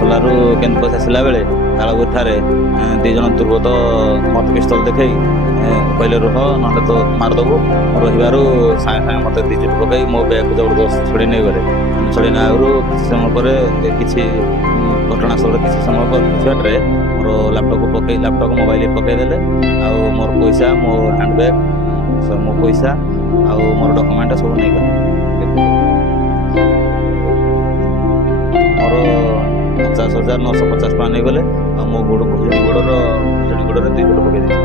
ସୋଲାରୁ campus ଆସିଲା ବେଳେ ତାଳଗୁଠାରେ ଦୁଇ ଜଣ ଦୁର୍ବୃତ୍ତ ମୋତେ ପିସ୍ତଲ ଦେଖାଇ କହିଲେ ରୁହ ନହେଲେ ତ ମାରିଦେବୁ। ରହିବାରୁ ସାଙ୍ଗେ ସାଙ୍ଗେ ମୋତେ ଦୁଇ ଚୁଟ ପକାଇ ମୋ ବ୍ୟାଗକୁ ଜବରଦସ୍ତ ଛଡ଼େଇ ନେଇଗଲେ। ଛଡ଼େଇ ନେବାରୁ କିଛି ସମୟ ପରେ କିଛି ଘଟଣାସ୍ଥଳରେ କିଛି ସମୟ ବାଟରେ ମୋର ଲ୍ୟାପଟପ୍ ମୋବାଇଲ ପକାଇଦେଲେ। ଆଉ ମୋର ପଇସା, ମୋ ହ୍ୟାଣ୍ଡ ବ୍ୟାଗ୍, ମୋ ପଇସା ଆଉ ମୋର ଡକୁମେଣ୍ଟ ସବୁ ନେଇଗଲେ। ମୋର 50,950 ଟଙ୍କା ନେଇଗଲେ। ଆଉ ମୋ ଗୋଡ଼ରେ ଦୁଇ ଚୋଟ ପକାଇ ଦେଇଛି।